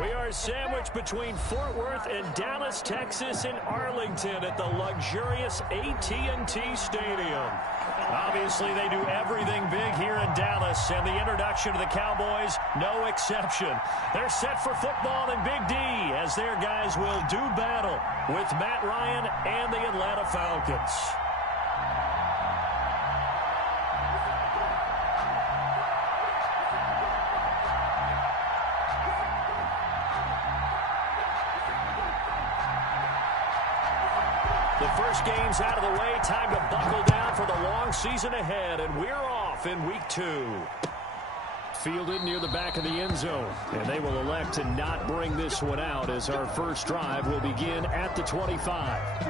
We are sandwiched between Fort Worth and Dallas, Texas, and Arlington at the luxurious AT&T Stadium. Obviously, they do everything big here in Dallas, and the introduction to the Cowboys, no exception. They're set for football and Big D as their guys will do battle with Matt Ryan and the Atlanta Falcons. The first game's out of the way. Time to buckle down for the long season ahead, and we're off in week 2. Fielded near the back of the end zone, and they will elect to not bring this one out as our first drive will begin at the 25.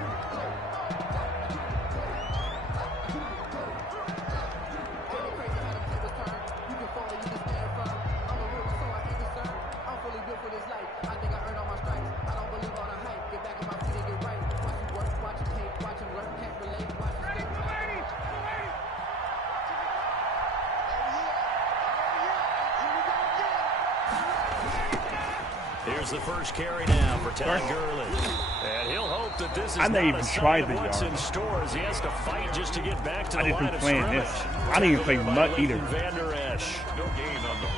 Here's the first carry now for Todd Gurley. And he'll hope that this is not a sign of what's in store as he has to fight just to get back to the line of scrimmage. I didn't even play much either. Van Der Esch.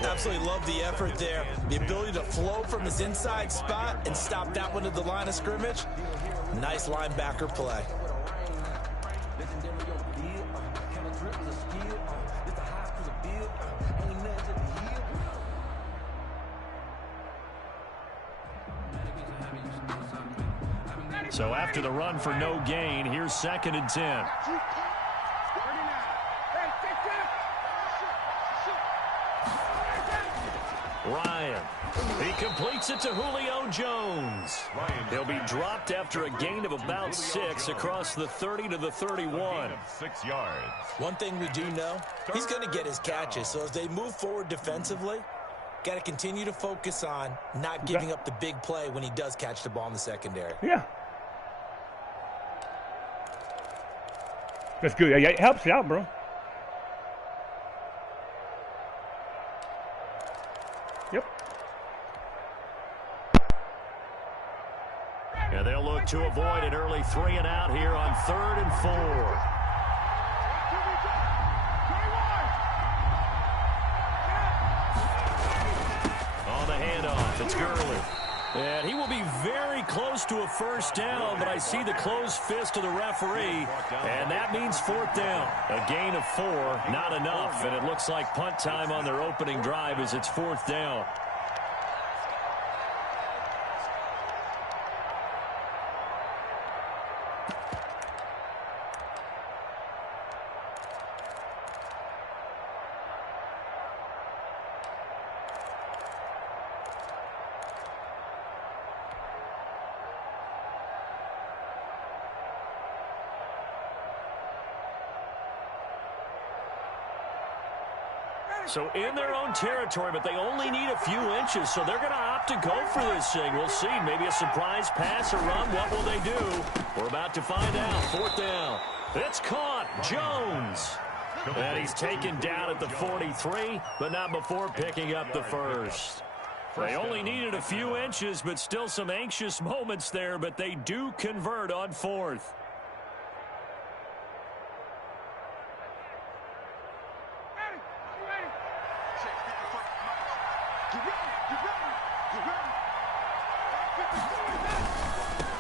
Absolutely love the effort there. The ability to flow from his inside spot and stop that one at the line of scrimmage. Nice linebacker play. So after the run for no gain, here's 2nd and 10. Ryan. He completes it to Julio Jones. He'll be dropped after a gain of about 6 across the 30 to the 31. 6 yards. One thing we do know, he's going to get his catches. So as they move forward defensively, got to continue to focus on not giving up the big play when he does catch the ball in the secondary. Yeah. That's good. Yeah, it helps you out, bro. Yep. And they'll look to avoid an early 3 and out here on 3rd and 4. On the handoff, it's Gurley. And he will be very close to a first down, but I see the closed fist of the referee, and that means 4th down. A gain of 4, not enough, and it looks like punt time on their opening drive as it's 4th down. So in their own territory, but they only need a few inches, so they're going to opt to go for this thing. We'll see. Maybe a surprise pass or run. What will they do? We're about to find out. 4th down. It's caught. Jones. And he's taken down at the 43, but not before picking up the first. They only needed a few inches, but still some anxious moments there, but they do convert on 4th.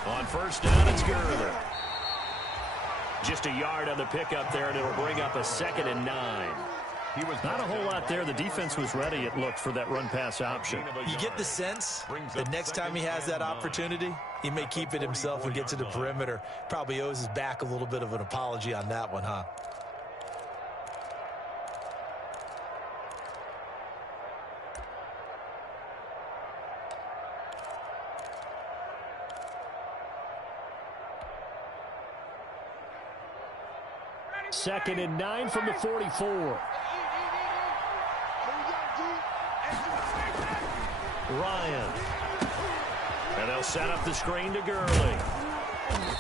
On 1st down, it's Gurley. Just a yard on the pickup there, and it'll bring up a 2nd and 9. He was not a whole lot there. The defense was ready, it looked, for that run-pass option. You get the sense that next time he has that opportunity, he may keep it himself and get to the perimeter. Probably owes his back a little bit of an apology on that one, huh? Second and 9 from the 44. Ryan. And they'll set up the screen to Gurley.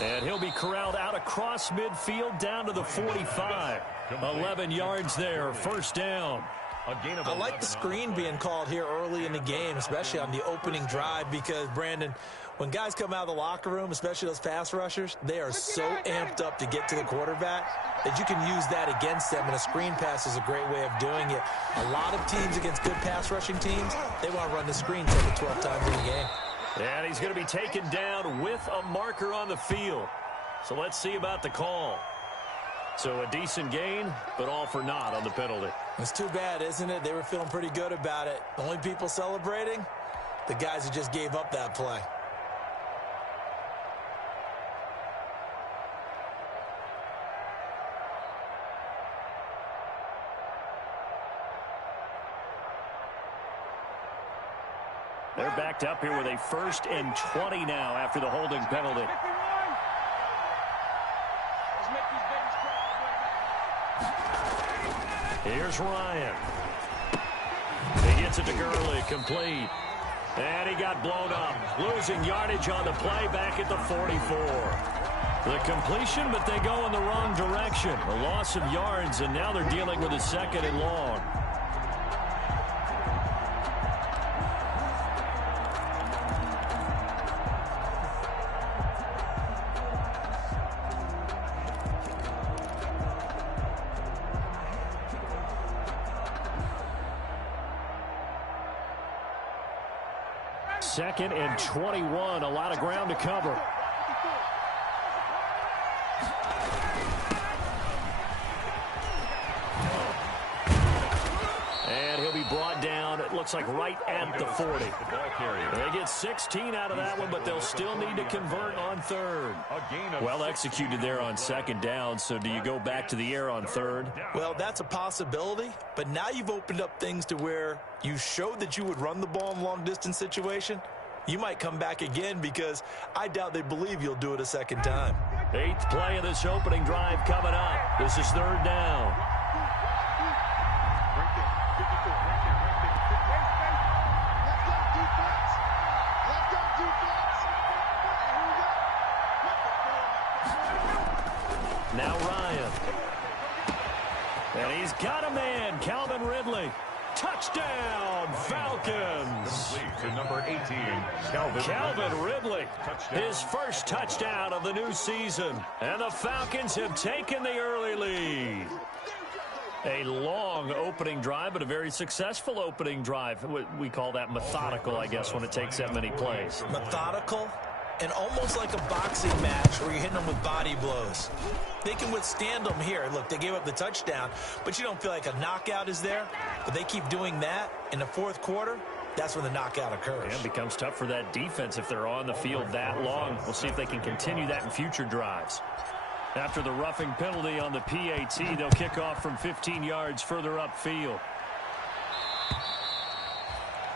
And he'll be corralled out across midfield down to the 45. 11 yards there, 1st down. A gain of I like the screen being called here early in the game, especially on the opening drive, because, Brandon, when guys come out of the locker room, especially those pass rushers, they are so amped up to get to the quarterback that you can use that against them, and a screen pass is a great way of doing it. A lot of teams against good pass rushing teams, they want to run the screen 10 to 12 times in the game. And he's going to be taken down with a marker on the field. So let's see about the call. So a decent gain, but all for naught on the penalty. It's too bad, isn't it? They were feeling pretty good about it. The only people celebrating, the guys who just gave up that play. They're backed up here with a 1st and 20 now after the holding penalty. Here's Ryan. He gets it to Gurley, complete. And he got blown up. Losing yardage on the play back at the 44. The completion, but they go in the wrong direction. A loss of yards, and now they're dealing with a 2nd and long. Second and 21, a lot of ground to cover. And he'll be brought down, it looks like right at the 40. They get 16 out of that one, but they'll still need to convert on 3rd. Well executed there on 2nd down, so do you go back to the air on 3rd? Well, that's a possibility, but now you've opened up things to where you showed that you would run the ball in long-distance situation. You might come back again because I doubt they believe you'll do it a 2nd time. 8th play of this opening drive coming up. This is 3rd down. Now Ryan. And he's got a man, Calvin Ridley. Touchdown, Falcons. To number 18, Calvin Ridley. His first touchdown of the new season. And the Falcons have taken the early lead. A long opening drive, but a very successful opening drive. We call that methodical, I guess, when it takes that many plays. Methodical and almost like a boxing match where you're hitting them with body blows. They can withstand them here. Look, they gave up the touchdown, but you don't feel like a knockout is there. But they keep doing that in the 4th quarter. That's when the knockout occurs. And it becomes tough for that defense if they're on the field that long. We'll see if they can continue that in future drives. After the roughing penalty on the PAT, they'll kick off from 15 yards further upfield.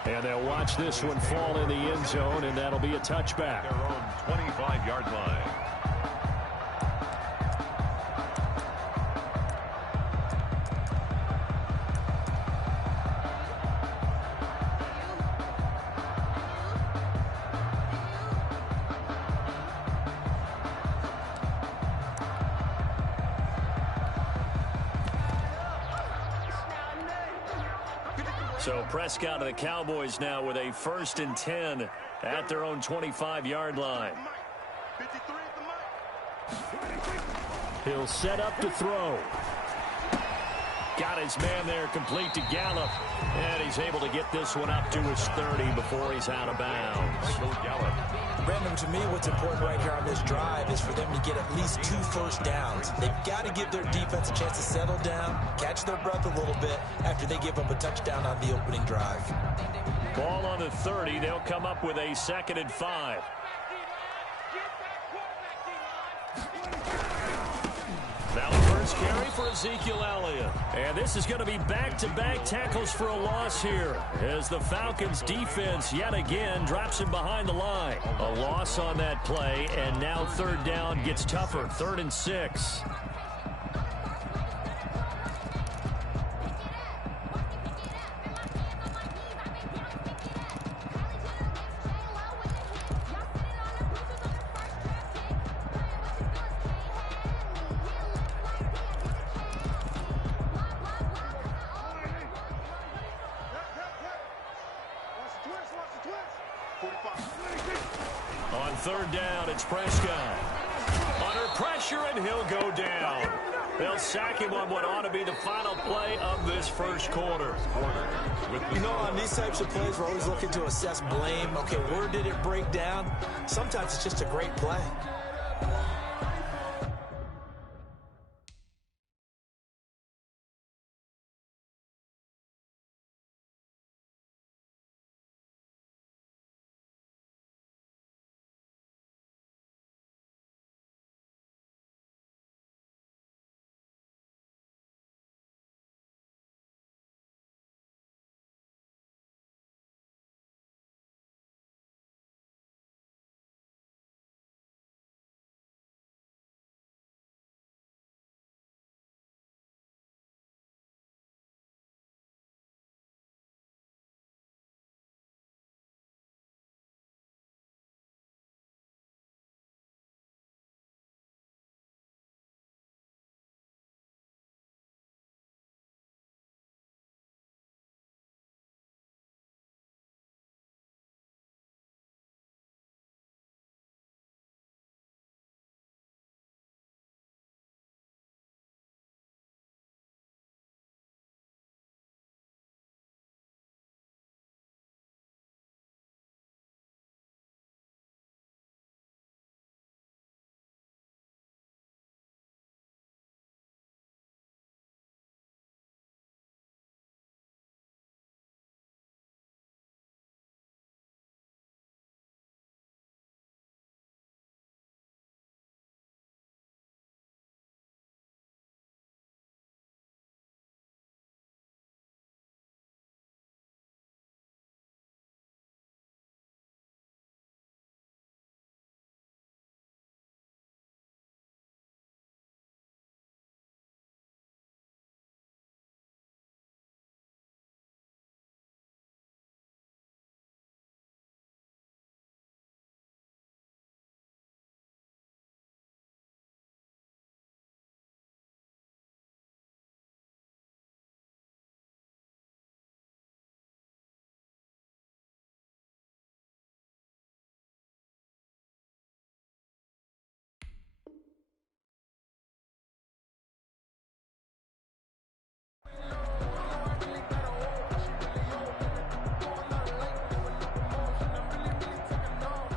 And they'll watch this one fall in the end zone, and that'll be a touchback. their own 25-yard line. So Prescott of the Cowboys now with a 1st and 10 at their own 25-yard line. He'll set up to throw. Got his man there, complete to Gallup. And he's able to get this one up to his 30 before he's out of bounds. Brandon, to me, what's important right here on this drive is for them to get at least 2 first downs. They've got to give their defense a chance to settle down, catch their breath a little bit after they give up a touchdown on the opening drive. Ball on the 30. They'll come up with a 2nd and 5. Now the first carry for Ezekiel Elliott. And this is going to be back-to-back tackles for a loss here as the Falcons defense yet again drops him behind the line. A loss on that play, and now 3rd down gets tougher. 3rd and 6. third down, it's Prescott. Under pressure, and he'll go down. They'll sack him on what ought to be the final play of this first quarter. You know, on these types of plays, we're always looking to assess blame. Okay, where did it break down? Sometimes it's just a great play.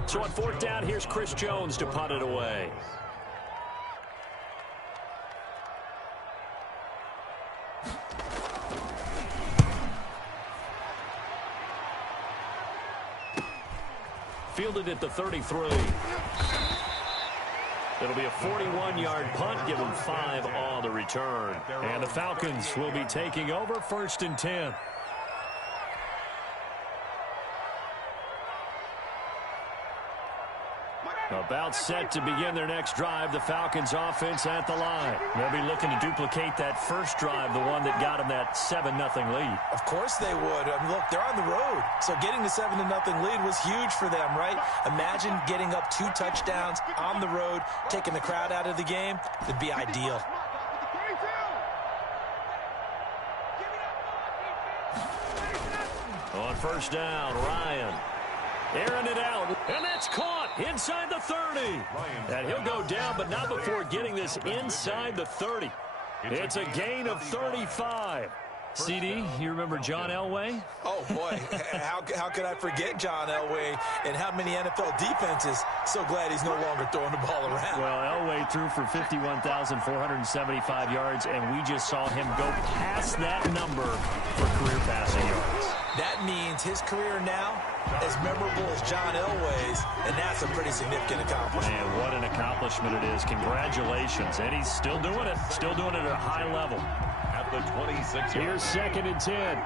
So on fourth down, here's Chris Jones to punt it away. Fielded at the 33. It'll be a 41-yard punt, give them 5 on the return. And the Falcons will be taking over 1st and 10. About set to begin their next drive, the Falcons offense at the line. They'll be looking to duplicate that first drive, the one that got them that 7-0 lead. Of course they would. I mean, look, they're on the road. So getting the 7-0 lead was huge for them, right? Imagine getting up 2 touchdowns on the road, taking the crowd out of the game. It'd be ideal. On first down, Ryan. Airing it out, and that's caught inside the 30. And he'll go down, but not before getting this inside the 30. It's a gain of 35. CD, you remember John Elway? Oh, boy. How could I forget John Elway and how many NFL defenses? So glad he's no longer throwing the ball around. Well, Elway threw for 51,475 yards, and we just saw him go past that number for career passing yards. That means his career now as memorable as John Elway's, and that's a pretty significant accomplishment. Man, what an accomplishment it is. Congratulations. And he's still doing it at a high level. At the 26. Here's 2nd and 10.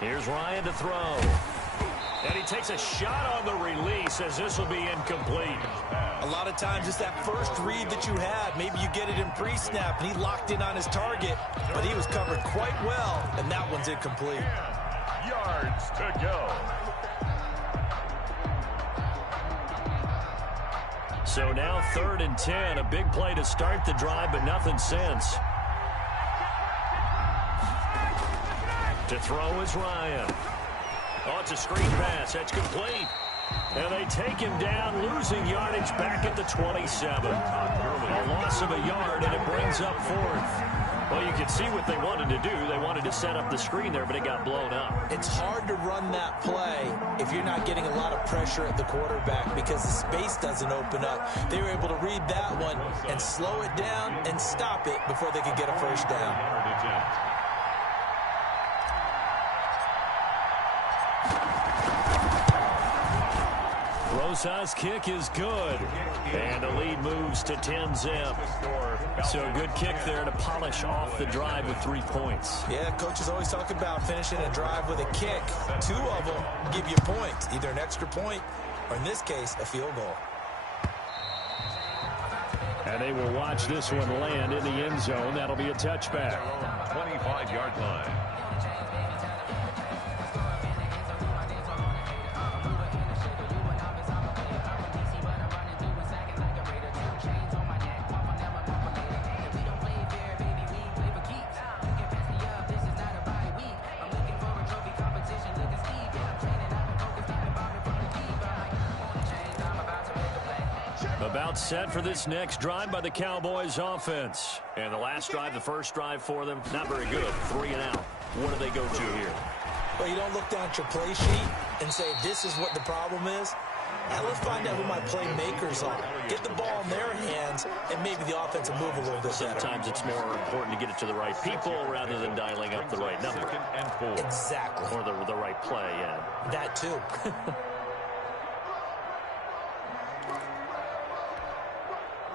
Here's Ryan to throw. And he takes a shot on the release as this will be incomplete. A lot of times it's that first read that you had. Maybe you get it in pre-snap, and he locked in on his target, but he was covered quite well, and that one's incomplete. Yards to go. So now 3rd and 10, a big play to start the drive, but nothing since. To throw is Ryan. Oh, it's a screen pass. That's complete. And they take him down, losing yardage back at the 27. A loss of a yard, and it brings up 4th. Well, you can see what they wanted to do. They wanted to set up the screen there, but it got blown up. It's hard to run that play if you're not getting a lot of pressure at the quarterback because the space doesn't open up. They were able to read that one and slow it down and stop it before they could get a first down. Rosas' kick is good. And the lead moves to 10-zip. So a good kick there to polish off the drive with 3 points. Yeah, coaches always talk about finishing a drive with a kick. 2 of them give you points, either an extra point or, in this case, a field goal. And they will watch this one land in the end zone. That'll be a touchback. 25-yard line. About set for this next drive by the Cowboys offense. And the last drive, the first drive for them, not very good. 3 and out. What do they go to here? Well, you don't look down at your play sheet and say, this is what the problem is. Now let's find out who my playmakers are. Get the ball in their hands, and maybe the offense will move a little bit better. Sometimes it's more important to get it to the right people rather than dialing up the right number. Exactly. Or the right play, yeah. That too.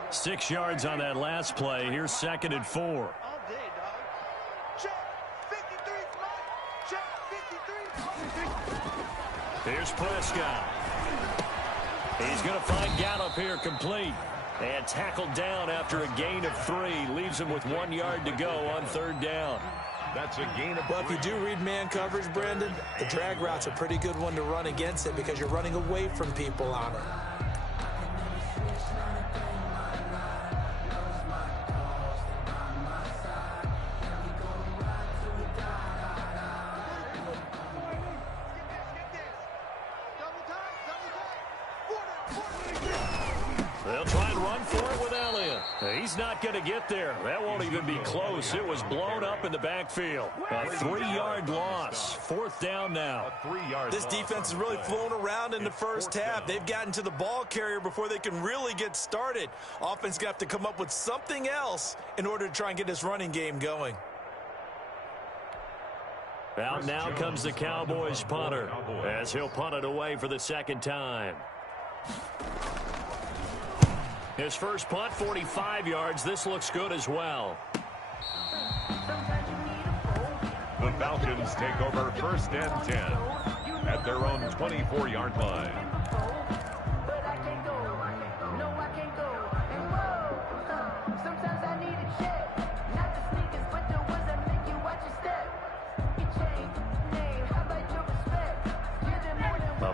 6 yards on that last play. Here's 2nd and 4. Here's Prescott. He's going to find Gallup here complete. And tackled down after a gain of 3. Leaves him with 1 yard to go on 3rd down. That's a gain of 3. Well, if you do read man coverage, Brandon, the drag route's a pretty good one to run against it because you're running away from people on it. They'll try and run for it with Elliott. He's not going to get there. That won't even be close. It was blown up in the backfield. A 3-yard loss. 4th down now. This defense is really flown around in the first half. They've gotten to the ball carrier before they can really get started. Offense going to have to come up with something else in order to try and get this running game going. Out now comes the Cowboys punter as he'll punt it away for the 2nd time. His first punt, 45 yards. This looks good as well. The Falcons take over 1st and 10 at their own 24-yard line.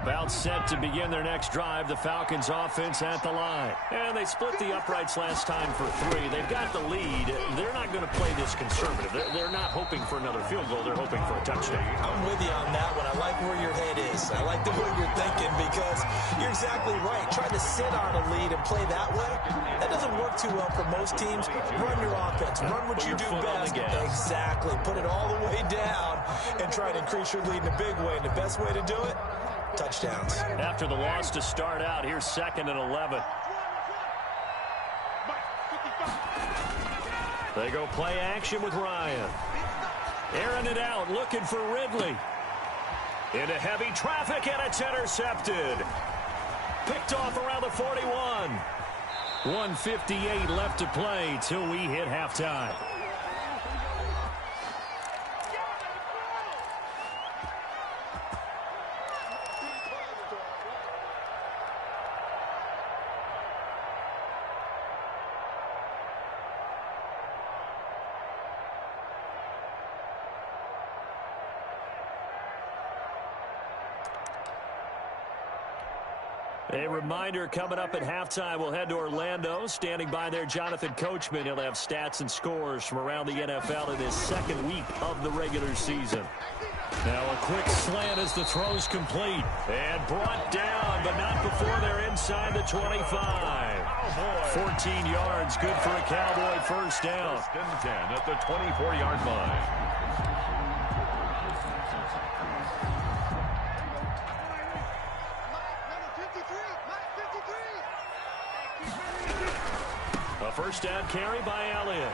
About set to begin their next drive, the Falcons offense at the line. And they split the uprights last time for 3. They've got the lead. They're not going to play this conservative. They're not hoping for another field goal. They're hoping for a touchdown. I'm with you on that one. I like where your head is. I like the way you're thinking because you're exactly right. Trying to sit on a lead and play that way, that doesn't work too well for most teams. Run your offense. Run what you do best. Exactly. Put it all the way down and try to increase your lead in a big way. And the best way to do it, touchdowns. After the loss to start out, here's 2nd and 11. They go play action with Ryan. Airing it out, looking for Ridley. Into heavy traffic, and it's intercepted. Picked off around the 41. 1:58 left to play till we hit halftime. A reminder, coming up at halftime, we'll head to Orlando. Standing by there, Jonathan Coachman. He'll have stats and scores from around the NFL in his second week of the regular season. Now a quick slant as the throw's complete. And brought down, but not before they're inside the 25. 14 yards, good for a Cowboy first down. First and 10 at the 24-yard line. A first down carry by Elliott.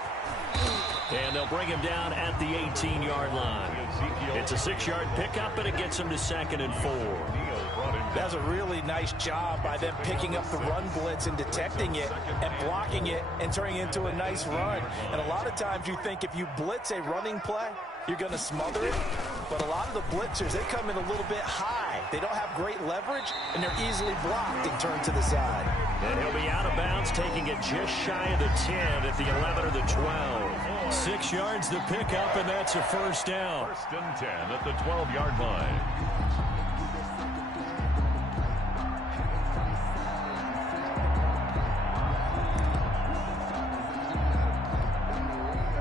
And they'll bring him down at the 18-yard line. It's a 6-yard pickup, and it gets him to 2nd and 4. That's a really nice job by them picking up the run blitz and detecting it and blocking it and turning it into a nice run. And a lot of times you think if you blitz a running play, you're going to smother it. But a lot of the blitzers, they come in a little bit high. They don't have great leverage, and they're easily blocked and turned to the side. And he'll be out of bounds, taking it just shy of the 10 at the 11 or the 12. 6 yards to pick up, and that's a first down. First and 10 at the 12-yard line.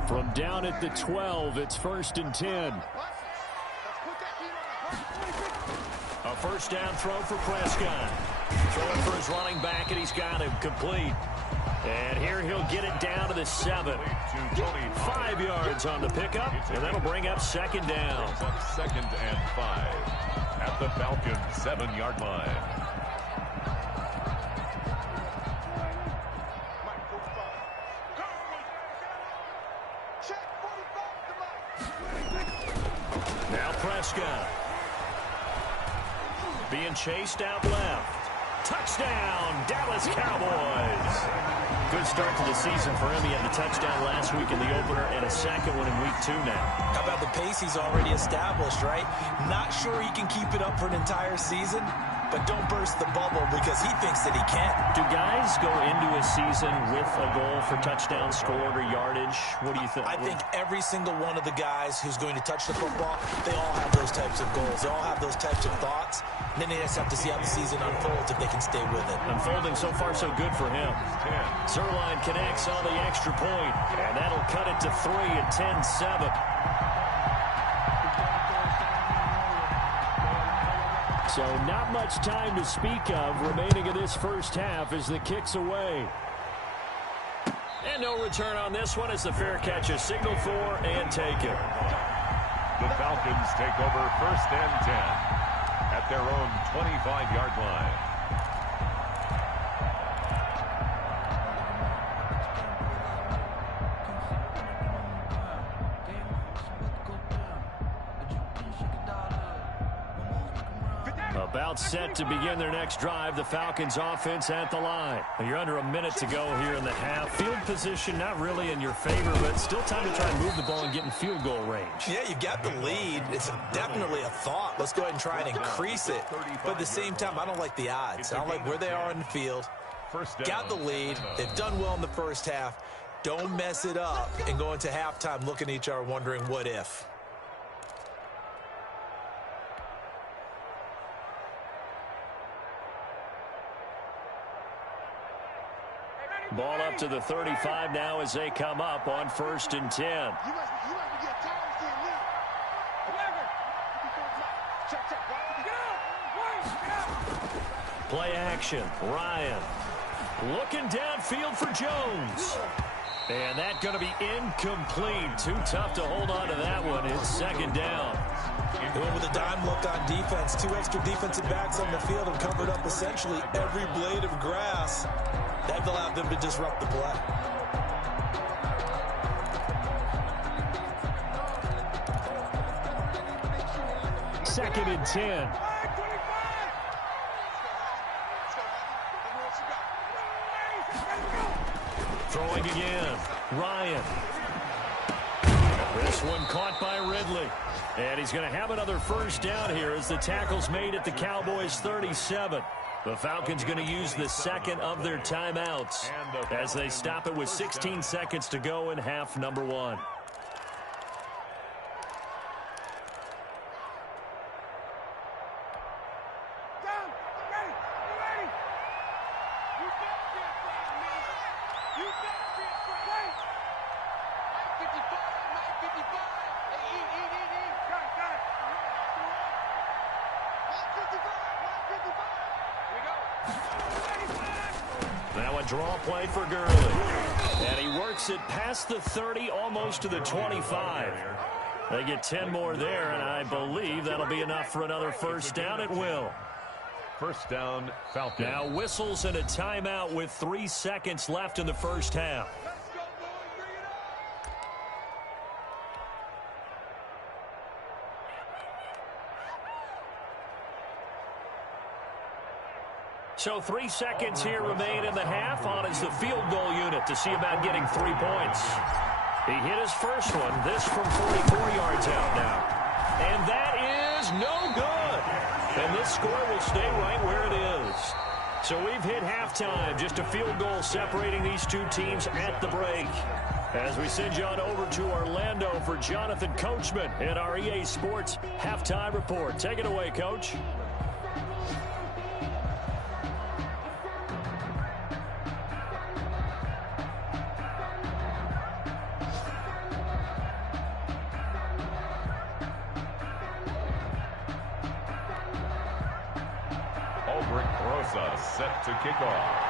From down at the 12, it's 1st and 10. A first down throw for Prescott. Throwing for his running back, and he's got him complete. And here he'll get it down to the 7. 5 yards on the pickup, and that'll bring up 2nd down. 2nd and 5 at the Falcons' 7-yard line. Now Prescott. Being chased out left. Touchdown, Dallas Cowboys. Good start to the season for him. He had the touchdown last week in the opener and a second one in week 2 now. How about the pace he's already established, right? Not sure he can keep it up for an entire season, but don't burst the bubble because he thinks that he can. Do guys go into a season with a goal for touchdown scored or yardage? What do you think? I think every single one of the guys who's going to touch the football, they all have those types of goals. They all have those types of thoughts. And then they just have to see how the season unfolds if they can stay with it. Unfolding so far so good for him. Zuerlein connects on the extra point, and that'll cut it to 3 at 10-7. So not much time to speak of remaining in this first half as the kick's away. And no return on this one as the fair catch is signaled for and taken. The Falcons take over 1st and 10 at their own 25-yard line. About set to begin their next drive. The Falcons offense at the line. You're under a minute to go here in the half. Field position not really in your favor, but still time to try and move the ball and get in field goal range. Yeah, you've got the lead. It's definitely a thought. Let's go ahead and try and increase it. But at the same time, I don't like the odds. I don't like where they are in the field. Got the lead. They've done well in the first half. Don't mess it up and go into halftime looking at each other wondering what if. Ball up to the 35 now as they come up on 1st and 10. Play action. Ryan looking downfield for Jones. And that's going to be incomplete. Too tough to hold on to that one. It's 2nd down. Going with a dime look on defense. 2 extra defensive backs on the field and covered up essentially every blade of grass. That allowed them to disrupt the play. Second and 10. Throwing again. Ryan. This one caught by Ridley. And he's going to have another first down here as the tackle's made at the Cowboys' 37. The Falcons going to use the second of their timeouts as they stop it with 16 seconds to go in half number 1. Now a draw play for Gurley. And he works it past the 30, almost to the 25. They get 10 more there, and I believe that'll be enough for another first down. It will. First down, Falcons. Now whistles and a timeout with 3 seconds left in the first half. So 3 seconds here remain in the half. On is the field goal unit to see about getting 3 points. He hit his first one. This from 44 yards out now. And that is no good. And this score will stay right where it is. So we've hit halftime. Just a field goal separating these two teams at the break. As we send you on over to Orlando for Jonathan Coachman in our EA Sports Halftime Report. Take it away, Coach. Set to kick off.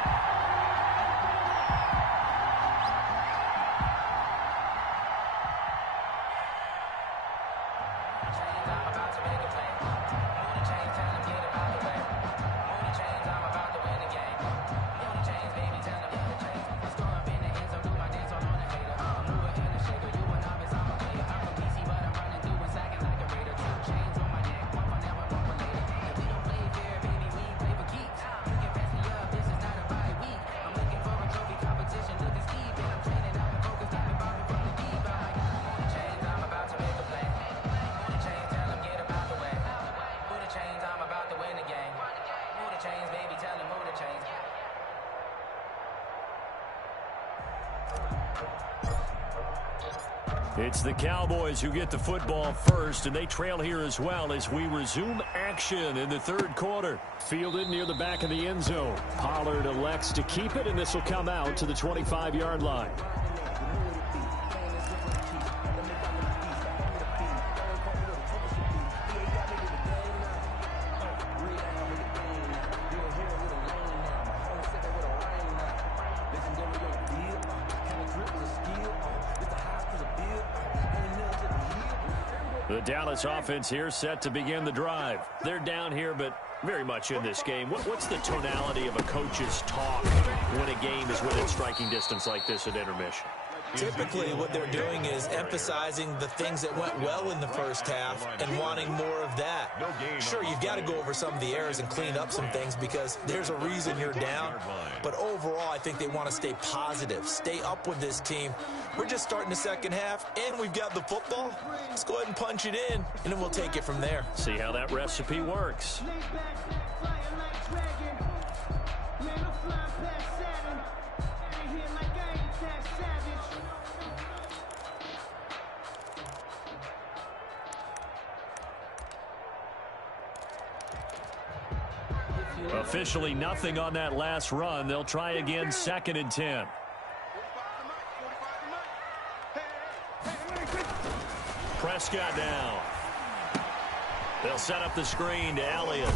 It's the Cowboys who get the football first, and they trail here as well as we resume action in the third quarter. Fielded near the back of the end zone. Pollard elects to keep it, and this will come out to the 25-yard line. The Dallas offense here set to begin the drive. They're down here, but very much in this game. What's the tonality of a coach's talk when a game is within striking distance like this at intermission? Typically, what they're doing is emphasizing the things that went well in the first half and wanting more of that. Sure, you've got to go over some of the errors and clean up some things because there's a reason you're down. But overall, I think they want to stay positive, stay up with this team. We're just starting the second half, and we've got the football. Let's go ahead and punch it in, and then we'll take it from there. See how that recipe works. Officially nothing on that last run. They'll try again, 2nd and 10. Prescott now. They'll set up the screen to Elliott.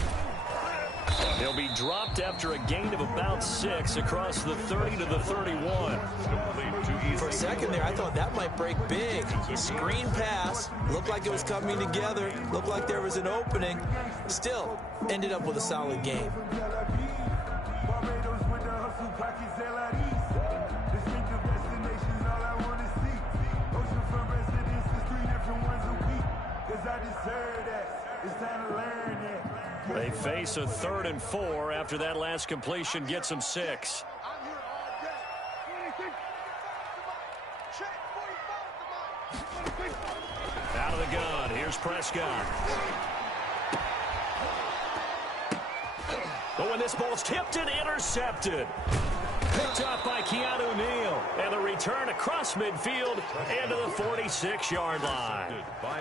He'll be dropped after a gain of about 6 across the 30 to the 31. For a second there, I thought that might break big. Screen pass. Looked like it was coming together. Looked like there was an opening. Still, ended up with a solid game. They face a 3rd and 4 after that last completion gets them 6. Out of the gun, here's Prescott. Oh, and this ball's tipped and intercepted. Picked up by Keanu Neal. And the return across midfield into the 46-yard line.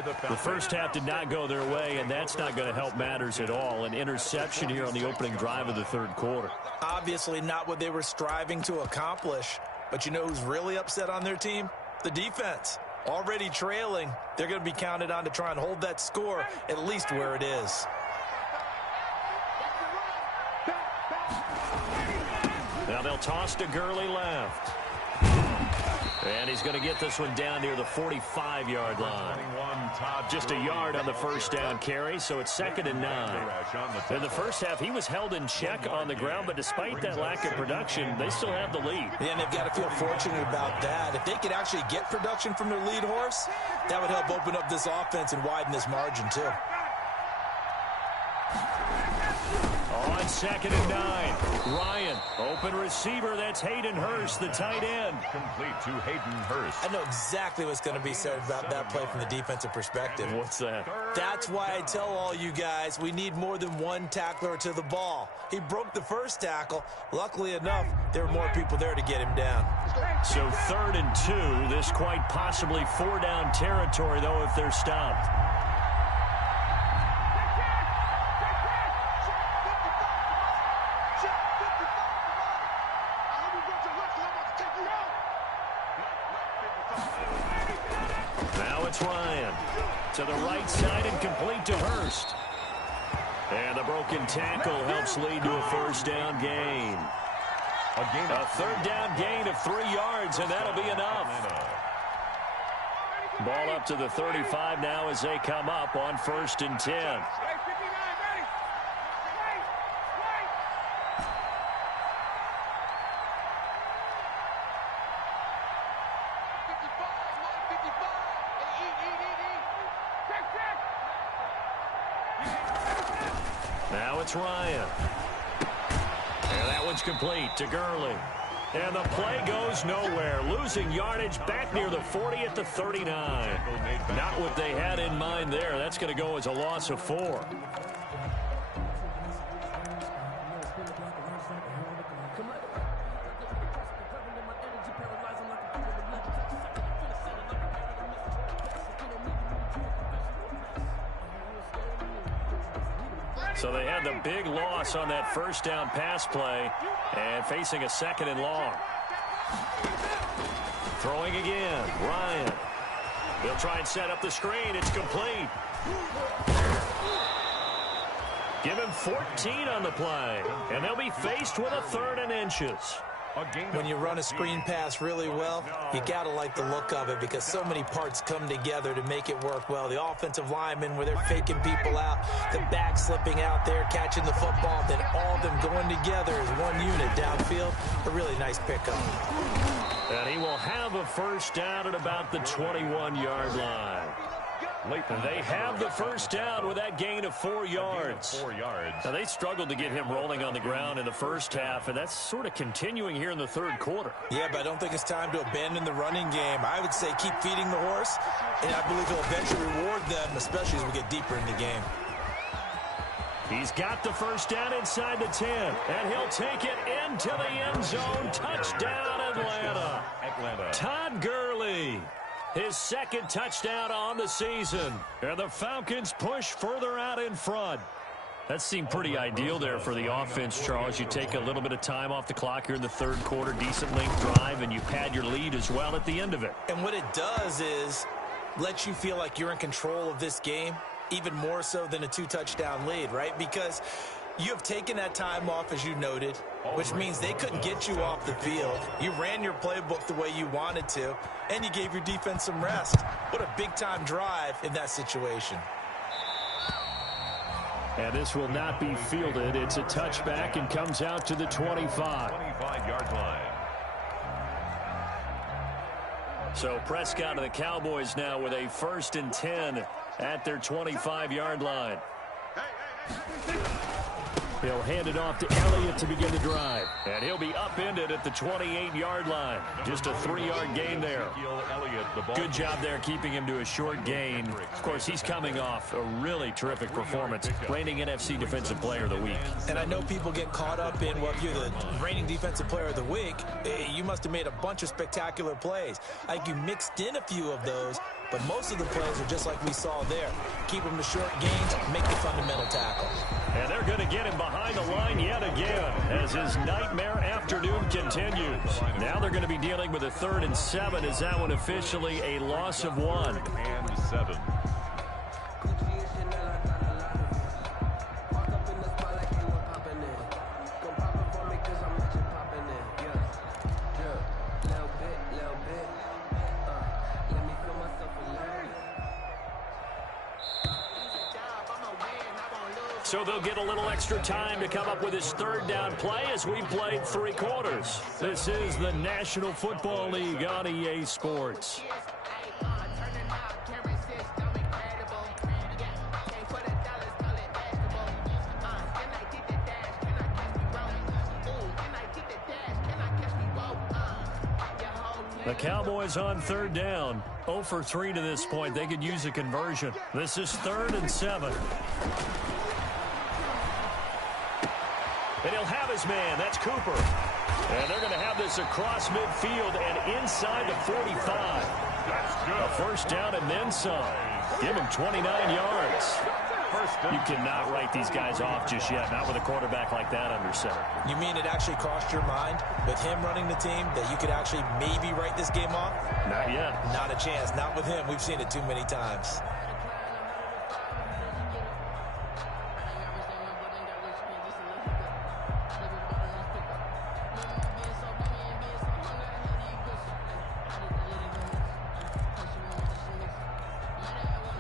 The first half did not go their way, and that's not going to help matters at all. An interception here on the opening drive of the third quarter. Obviously not what they were striving to accomplish. But you know who's really upset on their team? The defense. Already trailing. They're going to be counted on to try and hold that score at least where it is. Now they'll toss to Gurley left. And he's going to get this one down near the 45-yard line. Just a yard on the first down carry, so it's 2nd and 9. In the first half, he was held in check on the ground, but despite that lack of production, they still have the lead. Yeah, and they've got to feel fortunate about that. If they could actually get production from their lead horse, that would help open up this offense and widen this margin, too. On 2nd and 9, Ryan, open receiver. That's Hayden Hurst, the tight end. Complete to Hayden Hurst. I know exactly what's going to be said about that play from the defensive perspective. What's that? That's why I tell all you guys we need more than one tackler to the ball. He broke the first tackle. Luckily enough, there were more people there to get him down. So 3rd and 2, this quite possibly 4-down territory, though, if they're stopped. Now it's Ryan to the right side and complete to Hurst. And the broken tackle helps lead to a 1st down gain. A 3rd down gain of 3 yards, and that'll be enough. Ball up to the 35 now as they come up on 1st and 10. Now it's Ryan. And that one's complete to Gurley. And the play goes nowhere. Losing yardage back near the 40 at the 39. Not what they had in mind there. That's going to go as a loss of 4. So they had the big loss on that 1st down pass play and facing a 2nd and long. Throwing again, Ryan. They'll try and set up the screen. It's complete. Give him 14 on the play, and they'll be faced with a 3rd and inches. When you run a screen pass really well, you got to like the look of it because so many parts come together to make it work well. The offensive linemen where they're faking people out, the back slipping out there, catching the football, then all of them going together as one unit downfield. A really nice pickup. And he will have a 1st down at about the 21-yard line. They have the 1st down with that gain of 4 yards. 4 yards. Now, they struggled to get him rolling on the ground in the first half, and that's sort of continuing here in the 3rd quarter. Yeah, but I don't think it's time to abandon the running game. I would say keep feeding the horse, and I believe he'll eventually reward them, especially as we get deeper in the game. He's got the 1st down inside the 10, and he'll take it into the end zone. Touchdown, Atlanta. Todd Gurley. His 2nd touchdown on the season. And the Falcons push further out in front. That seemed pretty ideal there for the offense, Charles. You take a little bit of time off the clock here in the 3rd quarter, decent length drive, and you pad your lead as well at the end of it. And what it does is let you feel like you're in control of this game, even more so than a 2-touchdown lead, right? Because you have taken that time off, as you noted, which means they couldn't get you off the field. You ran your playbook the way you wanted to, and you gave your defense some rest. What a big-time drive in that situation. And this will not be fielded. It's a touchback and comes out to the 25. 25-yard line. So Prescott and the Cowboys now with a 1st and 10 at their 25-yard line. He'll hand it off to Elliott to begin the drive. And he'll be upended at the 28-yard line. Just a 3-yard gain there. Good job there keeping him to a short gain. Of course, he's coming off a really terrific performance. Reigning NFC Defensive Player of the Week. And I know people get caught up in, well, if you're the reigning Defensive Player of the Week, you must have made a bunch of spectacular plays. I think you mixed in a few of those, but most of the plays are just like we saw there. Keep them to short gains, make the fundamental tackles. And they're going to get him behind the line yet again as his nightmare afternoon continues. Now they're going to be dealing with a 3rd and 7. Is that one officially a loss of 1? And 7. So they'll get a little extra time to come up with his third down play as we played 3 quarters. This is the National Football League on EA Sports. The Cowboys on third down. 0 for 3 to this point. They could use a conversion. This is 3rd and 7. And he'll have his man. That's Cooper. And they're going to have this across midfield and inside the 45. A first down and then some. Give him 29 yards. You cannot write these guys off just yet, not with a quarterback like that under center. You mean it actually crossed your mind with him running the team that you could actually maybe write this game off? Not yet. Not a chance. Not with him. We've seen it too many times.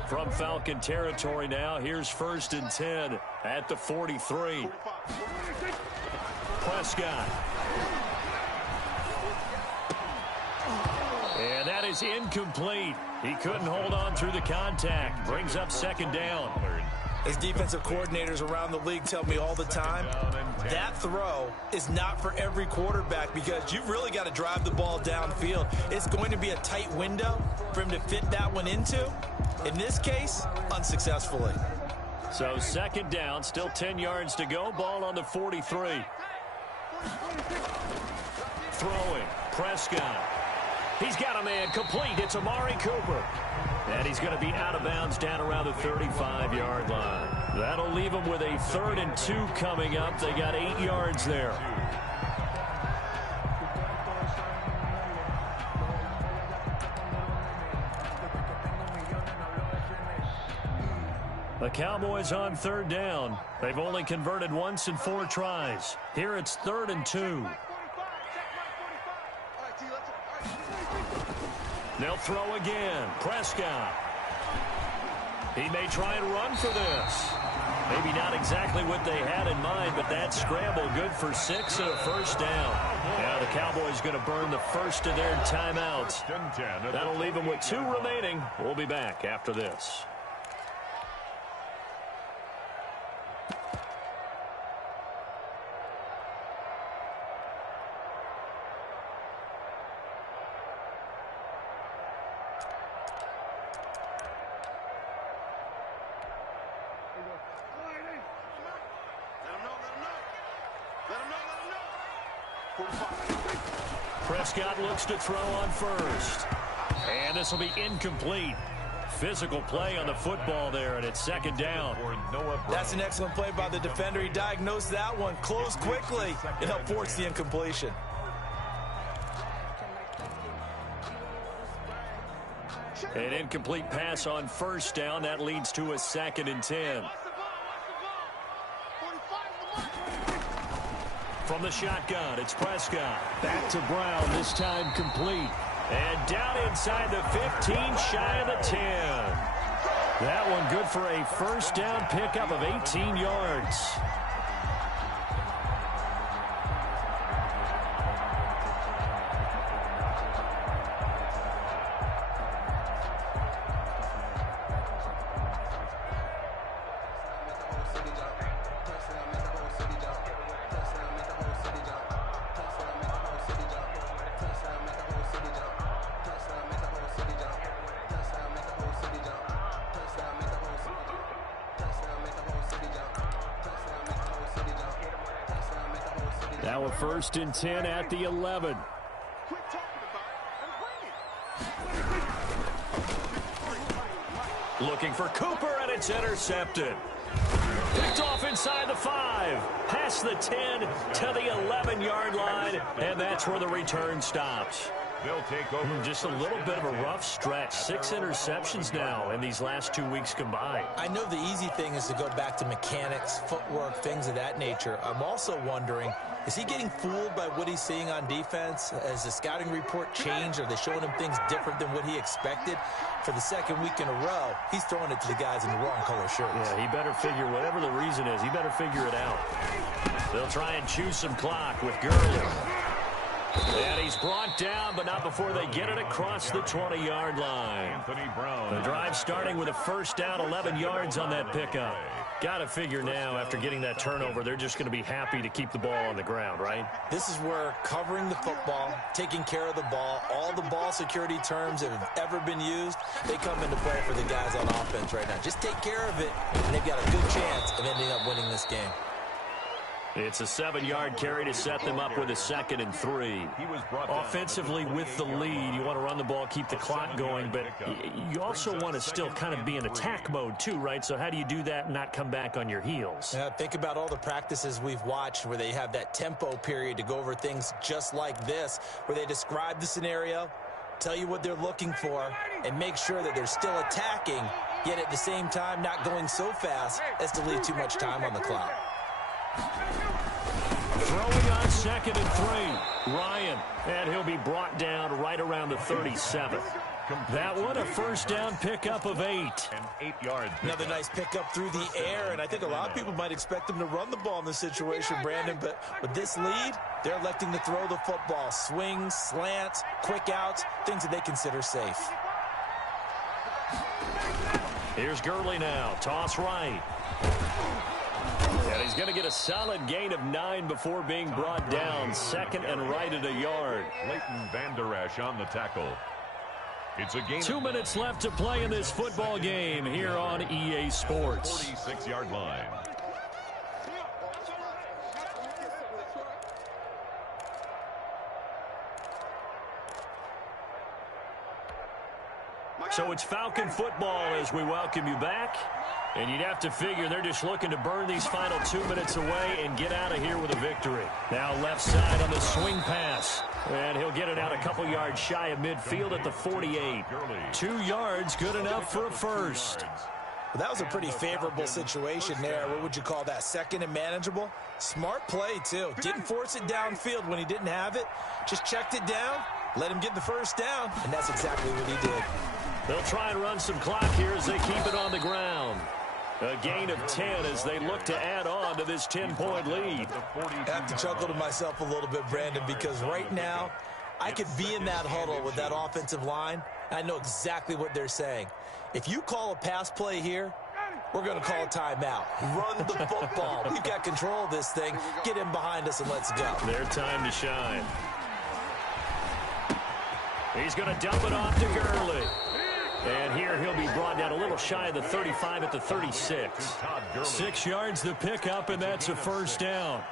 From Falcon territory now, here's 1st and 10 at the 43. Prescott. And that is incomplete. He couldn't hold on through the contact. Brings up 2nd down. As defensive coordinators around the league tell me all the time, that throw is not for every quarterback because you've really got to drive the ball downfield. It's going to be a tight window for him to fit that one into. In this case, unsuccessfully. So 2nd down, still 10 yards to go. Ball on the 43. Throwing, Prescott. He's got a man complete. It's Amari Cooper. And he's going to be out of bounds down around the 35-yard line. That'll leave him with a 3rd and 2 coming up. They got 8 yards there. The Cowboys on 3rd down. They've only converted once in 4 tries. Here it's 3rd and 2. They'll throw again. Prescott. He may try and run for this. Maybe not exactly what they had in mind, but that scramble good for 6 and a first down. Now the Cowboys going to burn the first of their timeouts. That'll leave them with 2 remaining. We'll be back after this. Prescott looks to throw on first. And this will be incomplete. Physical play on the football there, and it's 2nd down. That's an excellent play by the defender. He diagnosed that one, closed quickly, and helped force the incompletion. An incomplete pass on first down. That leads to a 2nd and 10. From the shotgun, it's Prescott. Back to Brown, this time complete. And down inside the 15, shy of the 10. That one good for a first down pickup of 18 yards. Now a 1st and 10 at the 11. Looking for Cooper, and it's intercepted. Picked off inside the 5. Past the 10 to the 11-yard line, and that's where the return stops. They'll take over. Just a little bit of a rough stretch. 6 interceptions now in these last 2 weeks combined. I know the easy thing is to go back to mechanics, footwork, things of that nature. I'm also wondering, is he getting fooled by what he's seeing on defense? Has the scouting report changed? Are they showing him things different than what he expected? For the second week in a row, he's throwing it to the guys in the wrong color shirts. Yeah, he better figure, whatever the reason is, he better figure it out. They'll try and chew some clock with Gurley. And he's brought down, but not before they get it across the 20-yard line. Anthony Brown. The drive starting with a first down, 11 yards on that pickup. Got to figure now, after getting that turnover, they're just going to be happy to keep the ball on the ground, right? This is where covering the football, taking care of the ball, all the ball security terms that have ever been used, they come into play for the guys on offense right now. Just take care of it, and they've got a good chance of ending up winning this game. It's a 7-yard carry to set them up with a 2nd and 3. Offensively with the lead, you want to run the ball, keep the clock going, but you also want to still kind of be in attack mode too, right? So how do you do that and not come back on your heels? Yeah, think about all the practices we've watched where they have that tempo period to go over things just like this, where they describe the scenario, tell you what they're looking for, and make sure that they're still attacking, yet at the same time not going so fast as to leave too much time on the clock. Throwing on 2nd and 3. Ryan, and he'll be brought down right around the 37. That one a first down pickup of 8. And 8 yards. Another nice pickup through the air, and I think a lot of people might expect them to run the ball in this situation, Brandon, but with this lead, they're electing to throw the football. Swings, slants, quick outs, things that they consider safe. Here's Gurley now. Toss right. And he's going to get a solid gain of 9 before being brought down. 2nd and right at a yard. Leighton Vander Esch on the tackle. It's a gain. 2 minutes left to play in this football game here on EA Sports. 46-yard line. So it's Falcon football as we welcome you back. And you'd have to figure they're just looking to burn these final 2 minutes away and get out of here with a victory. Now left side on the swing pass. And he'll get it out a couple yards shy of midfield at the 48. 2 yards, good enough for a first. Well, that was a pretty favorable situation there. What would you call that? 2nd and manageable? Smart play, too. Didn't force it downfield when he didn't have it. Just checked it down, let him get the first down, and that's exactly what he did. They'll try and run some clock here as they keep it on the ground. A gain of 10 as they look to add on to this 10-point lead. I have to chuckle to myself a little bit, Brandon, because right now I could be in that huddle with that offensive line. I know exactly what they're saying. If you call a pass play here, we're going to call a timeout. Run the football. We've got control of this thing. Get in behind us and let's go. Their time to shine. He's going to dump it off to Gurley. And here he'll be brought down a little shy of the 35 at the 36. 6 yards the pickup, and that's a first down.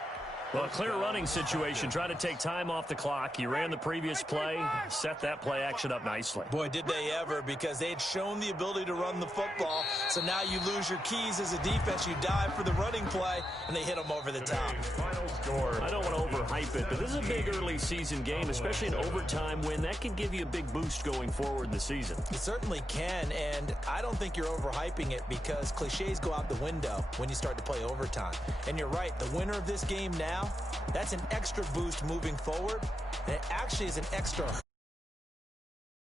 Well, a clear running situation. Trying to take time off the clock. He ran the previous play, set that play action up nicely. Boy, did they ever, because they had shown the ability to run the football. So now you lose your keys as a defense. You dive for the running play, and they hit them over the top. I don't want to overhype it, but this is a big early season game, especially an overtime win. That can give you a big boost going forward in the season. It certainly can, and I don't think you're overhyping it because cliches go out the window when you start to play overtime. And you're right, the winner of this game now, that's an extra boost moving forward, and it actually is an extra